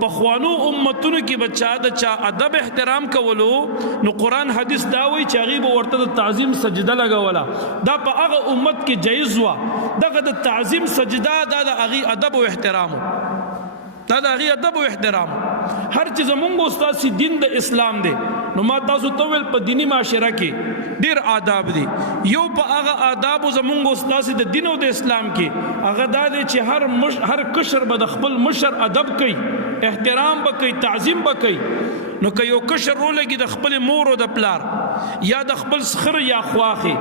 په خوانو امتونو کې بچا د چا ادب احترام کولو نو قرآن حدیث دا وایي چې هغې به ورته د تعظیم سجده لګوله. دا په هغه امت کې جایز وه. دغه د تعظیم سجده دا د هغې ادب او احترامو، دا د هغې ادب او احترامو. هر چې زمونږ استاسي دین د اسلام دی نو ما تاسو ته ویل په دینی معاشره کې ډیر آداب دي. یو په هغه آدابو زمونږ استاسي د دین او د اسلام کې هغه دا دی چې هر کشر به د خپل مشر ادب کوي، احترام به کوي، تعظیم به کوي. نو که یو کشر رولګي د خپل مور او د پلار یا د خپل سخر یا خواخي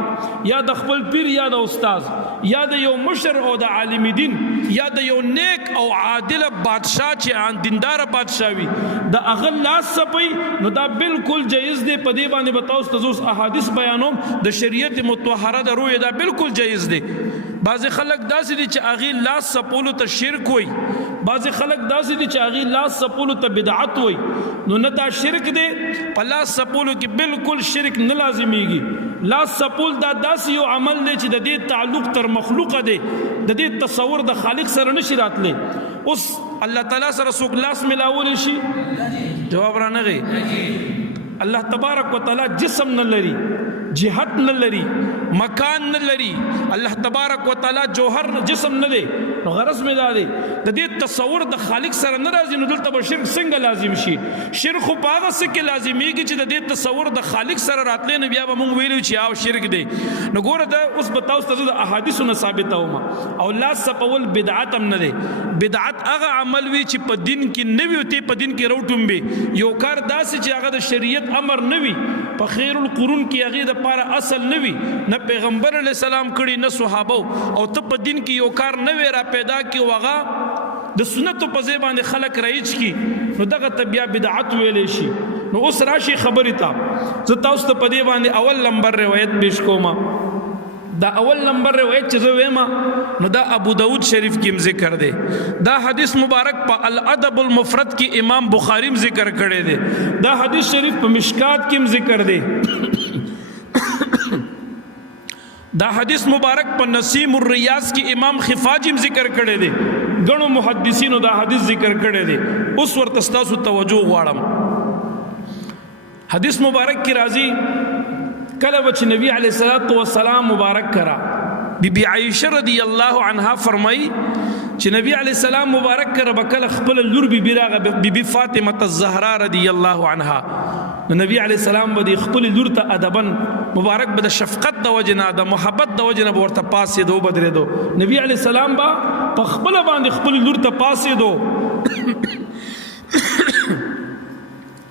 یا د خپل پیر یا د استاد یا د یو مشر او د عالم دین یا د یو نیک او عادل بادشاہ چې دیندار بادشاہ وي د هغه لاس سپي نو دا بالکل جایز دی. په دې باندې بتاو تاسو احادیث بیانوم د شریعت مطهره د روی دا بالکل جایز دی. بعض خلک داسې دي چې هغې لاس سپولو ته شرک وي، بعض خلک داسې دي چې هغې لاس سپولو ته بدعت وي. نو نه دا شرک دی، په لاس سپولو کې بالکل شرک نه لازمیږي. لاس سپول دا داسې یو عمل دی چې د دې تعلق تر مخلوقه دی، د دې تصور د خالق سره نشي راتلی. اوس الله تعالی سره څوک لاس ملاولی شي؟ جواب را نغی. الله تبارک و تعالی جسم نه لري، جهت نه لري، مکان نه لري. الله تبارک و تعالی جوهر جسم نه دی. نو غرض مې دا دی د دې تصور د خالق سره نه راځي نو دلته به شرک څنګه لازم شي؟ شرک خو په هغه څه کې لازمیږي چې د دې تصور د خالق سره راتلی نو بیا به مونږ ویلو چې او شرک دی. نو ګوره دا اوس به تاسو ته د احادیثو نه ثابتوم. او لاس سپول بدعت هم نه دی. بدعت هغه عمل وي چې په دین کې نه وي او ته په دین کې روټومبې یو کار داسې چې هغه د شریعت امر نه وي، په خیر القرون کې هغې دپاره اصل نه وي، نه پیغمبر علیه السلام کړي نه صحابو، او ته په دین کې یو کار نه وی را پیدا کې هغه د سنتو په ځای باندې خلک رایج کی نو دغه ته بیا بدعت ویلی شي. نو اوس راشي خبرې ته زه تاسو ته په دې باندې اول نمبر روایت پیش کوم. دا اول نمبر روایت چې زه ویم نو دا ابو داود شریف کې ذکر دی. دا حدیث مبارک په الادب المفرد کې امام بخاری ذکر کړی دی. دا حدیث شریف په مشکات کې ذکر دی. دا حدیث مبارک په نسیم الریاض کې امام خفاجی ذکر کړی دی. غنو محدثینو دا حدیث ذکر کړی دی. اوس ورته تاسو توجه غواړم. حدیث مبارک کې راځي کله چې نبی علیہ الصلوۃ والسلام مبارک کرا بی بی عائشہ رضی اللہ عنہا فرمائی چې نبی علیہ السلام مبارک کرا بکله خپل لور بی بی راغه بی بی فاطمه الزهرا رضی اللہ عنہا. نبی علیہ السلام باندې خپل لور ته ادبن مبارک به د شفقت د وجنه د محبت د وجنه ورته پاسې دو بدرې دو. نبی علیہ السلام با په خپل باندې خپل لور ته پاسې دو.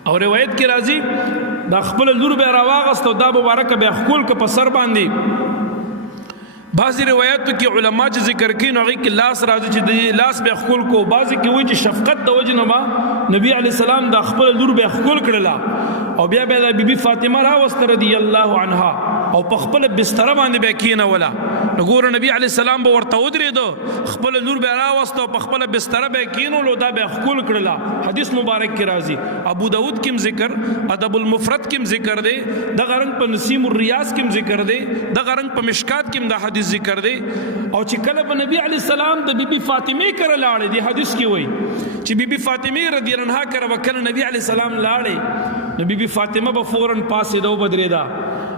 او روایت کې راځي دا خپل لور به راواغست او دا مبارک به خپل ک په سر باندې. بعضی روایتو کې علما چې ذکر کوي نو هغه کې لاس راځي چې د لاس به خپل کو، بعضی کې وایي چې شفقت د وجنه ما نبی علی السلام دا خپل لور به خپل کړلا او بیا به د بیبي فاطمه راوست رضی الله عنها او په خپل بستر باندې به کینه ولا. نو ګوره نبی علی السلام به ورته ودرېدو خپل لور به راوست او په خپل بستر به کینولو دا به خپل کړلا. حدیث مبارک کې راځي ابو داود کې ذکر، ادب المفرد کې ذکر دی، دغه رنګ په نسیم الریاض کې ذکر دی، دغه رنګ په مشکات کې دا حدیث ذکر دی. او چې کله به نبی علی السلام د بیبي فاطمه کړه لاړې دی حدیث کې وایي چې بیبي فاطمه رضی الله عنها کړه وکړه نبی علی السلام لاړې نو بیبي فاطمه به فوراً پاسې دو بدرېدا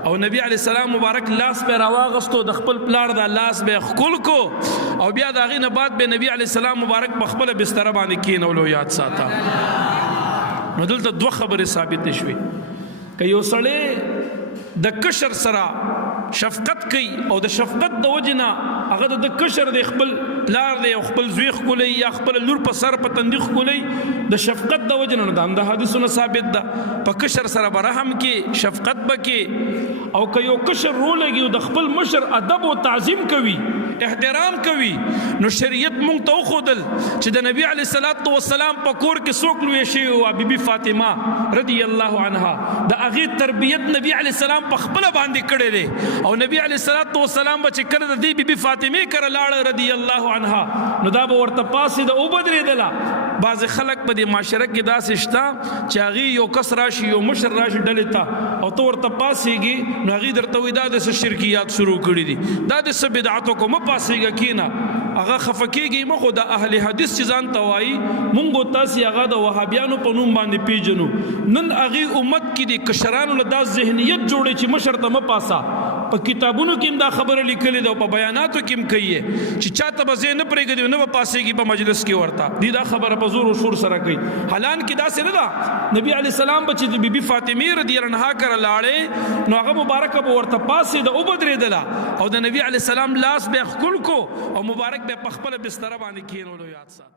او نبی علیہ السلام مبارک لاس به راواغستو د خپل پلار دا لاس به خپل کو او بیا دا غي نه بعد به نبی علیہ السلام مبارک په خپل بستر باندې کینولو. یاد ساته نو دلته دوه خبرې ثابت شوي که یو سړی د کشر سره شفقت کوي او د شفقت د وجنه هغه د کشر د خپل پلار دی او خپل زوی خولي یا خپل لور په سر په تندې خولي د شفقت د وجنه نو د حدیثونو ثابت ده په کشر سره برحم کې شفقت بکې. او که یو کشر رولګي او د خپل مشر ادب او تعظیم کوي احترام کوي نو شریعت مونږ ته وښودل چې د نبی علیه الصلاۃ والسلام په کور کې څوک لوی شي او بیبي فاطمه رضی الله عنها د هغې تربیت نبی علیه السلام په خپله باندې کړی دی. او نبی علیه الصلاۃ والسلام به چې کله د دې بیبي فاطمې کره لاړه رضی الله عنها نو دا به ورته پاسې د وبدرېدله. بعض خلک په دې معاشره کې داسې شته چې هغې یو کس راشي یو مشر راشي ډلې ته او ته ورته پاسېږي نو هغې درته وایي دا د څه شرکیات شروع کړي دي، دا د څه بدعتو کو مه پاسېږه کینه. هغه خفکیږي مخو د اهل حدیث چې ځان توای مونږ تاسو هغه د وهابیانو په نوم باندې پیژنو نن هغه امت کې د کشرانو له دا ذهنیت جوړي چې مشر ته مپاسا په کتابونو کې دا خبره لیکلې ده او په بیاناتو کې هم کوي چې چاته به زه نه پرېږدي نه به پاسېږي په مجلس کې ورته دی دا خبره په زور او شور سره کوي حالان کې داسې نه ده نبی علیه السلام به چې د بیبي فاطمې رضی الله عنها کره لاړې نو هغه مبارکه به ورته پاسې د وبدرېدله او د نبی علیه السلام لاس به ښکل کو او مبارک به په خپله بستره باندې کېنولو یاد سات